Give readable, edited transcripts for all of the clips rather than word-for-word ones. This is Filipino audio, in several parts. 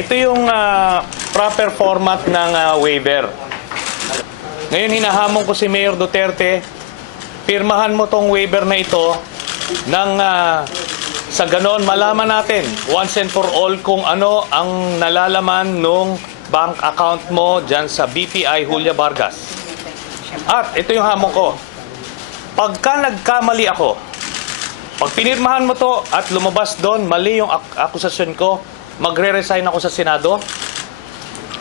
Ito yung proper format ng waiver. Ngayon hinahamon ko si Mayor Duterte, pirmahan mo tong waiver na ito nang sa ganon malaman natin once and for all kung ano ang nalalaman nung bank account mo dyan sa BPI Julia Vargas. At ito yung hamon ko. Pagka nagkamali ako, pag pinirmahan mo to at lumabas doon, mali yung akusasyon ko, magre-resign ako sa Senado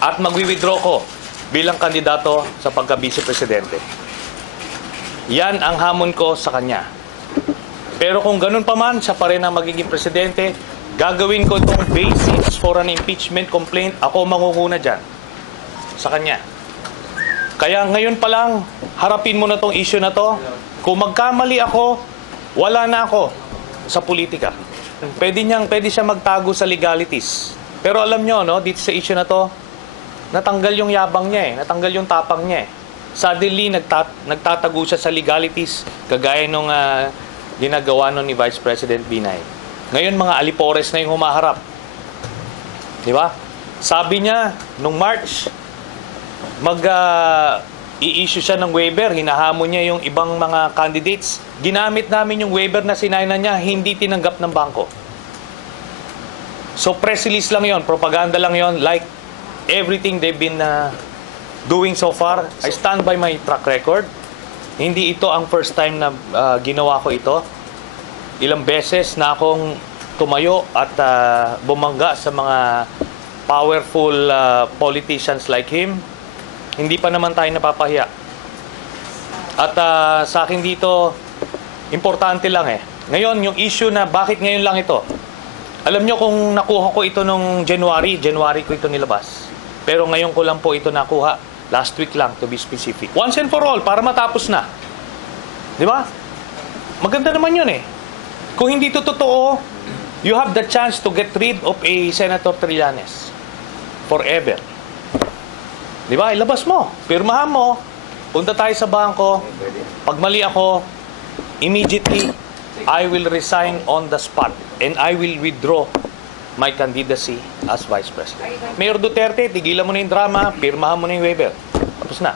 at magwi-withdraw ko bilang kandidato sa pagka-vice presidente. Yan ang hamon ko sa kanya. Pero kung ganun pa man, siya pa rin ang magiging presidente, gagawin ko itong basis for an impeachment complaint. Ako mangunguna dyan sa kanya. Kaya ngayon pa lang, harapin mo na itong issue na to. Kung magkamali ako, wala na ako sa politika. Pwede siya magtago sa legalities. Pero alam nyo, no, dito sa issue na to, natanggal yung yabang niya natanggal yung tapang niya Suddenly, nagtatago siya sa legalities, kagaya nung ginagawa nun ni Vice President Binay. Ngayon, mga alipores na yung humaharap. Di ba? Sabi niya, nung March, i-issue siya ng waiver, hinahamon niya yung ibang mga candidates. Ginamit namin yung waiver na sinayna niya, hindi tinanggap ng bangko. So, press release lang yon, propaganda lang yon, like everything they've been doing so far. I stand by my track record. Hindi ito ang first time na ginawa ko ito. Ilang beses na akong tumayo at bumangga sa mga powerful politicians like him. Hindi pa naman tayo napapahiya. At sa akin dito, importante lang Ngayon, yung issue na bakit ngayon lang ito. Alam nyo kung nakuha ko ito nung January ko ito nilabas. Pero ngayon ko lang po ito nakuha. Last week lang, to be specific. Once and for all, para matapos na. Di ba? Maganda naman yun Kung hindi ito totoo, you have the chance to get rid of a Senator Trillanes. Forever. Di ba? Ilabas mo. Pirmahan mo. Punta tayo sa bangko. Pag mali ako, immediately, I will resign on the spot. And I will withdraw my candidacy as Vice President. Mayor Duterte, tigilan mo na yung drama, pirmahan mo na yung waiver. Tapos na.